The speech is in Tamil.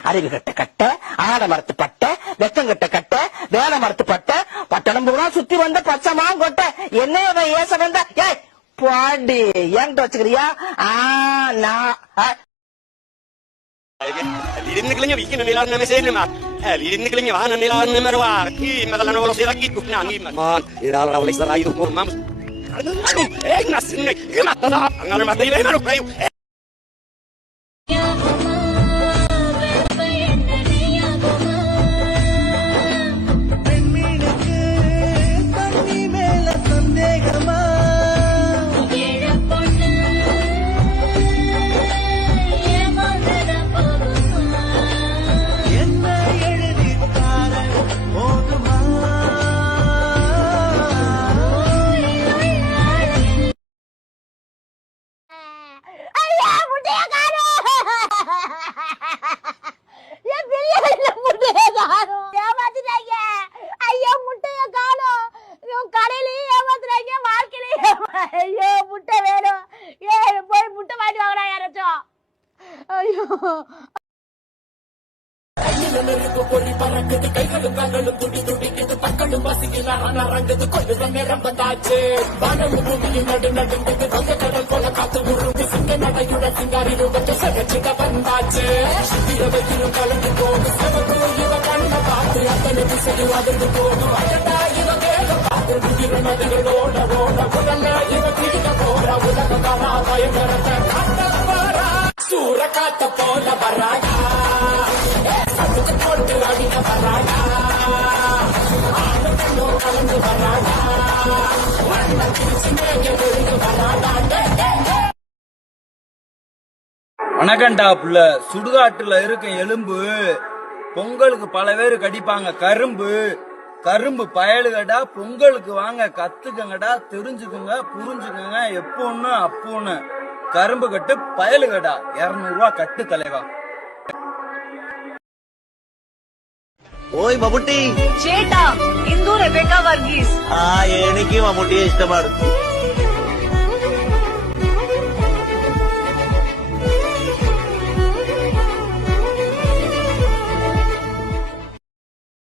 அறிவு கட்ட கட்ட ஆட மரத்து பட்ட வெக்கம் கட்ட கட்ட வேலை மரத்து பட்ட பட்டணம் பூரா சுத்தி வந்த பச்சை மாங்கொட்ட என்ன ஏச வந்த ஏய் பாடி என்கிட்ட வச்சுக்கிறியா Lirinnikling vikin nila na mesenema. Lirinnikling wana nila na merwa. Ki madala na wala sila kituk na ngi man. Ira la wala sila itu mo mam. Nasin ngi mata. Angal mata ile na kayo. ஐயோ முட்டை வேணும் போய் முட்டை வாங்கி வாங்கடா யாராச்சும் ஐயோ பொறி பறக்குது கைகளும் கால்களும் துடி துடிக்குது பற்களும் பசிக்கிறான ரங்குது கொஞ்சம் நேரம் வந்தாச்சு வானமும் பூமியும் நடு நடுங்குது வங்க கடல் போல காத்து உருது சிங்க நடையுட சிங்காரி ரூபத்தை சகச்சிட வந்தாச்சு இரவையிலும் கலந்து போகும் சிவப்பு இவ கண்ண பார்த்து அத்தனை திசையும் அதிர்ந்து போகும் அழகா இவ கேட்க பார்த்து முதிர நதிகளோட ஓட உடல்ல இவ பிடிக்க போற உலக காணா பயங்கரத்தை காட்ட போறா சூற காத்த போல வராடா போட்டு அடிக்க வராடா ஆனந்தோ கலந்து வராடா வண்ண திருச்சி மேக ஒழுங்கு வராடா. வணக்கண்டா புள்ள, சுடுகாட்டுல இருக்க எலும்பு பொங்கலுக்கு பல பேரு கடிப்பாங்க கரும்பு. கரும்பு பயலுகடா, பொங்கலுக்கு வாங்க கத்துக்கங்கடா, தெரிஞ்சுக்குங்க புரிஞ்சுக்குங்க, எப்போன்னு அப்போன்னு. கரும்பு கட்டு பயலுகடா, 200 ரூபா கட்டு தலைவா. ഓയ് മമ്മൂട്ടി ചേട്ടാ ഇന്ദു റെബേക്ക വർഗീസ് എനിക്ക് മമ്മൂട്ടിയെ ഇഷ്ടമാണ്.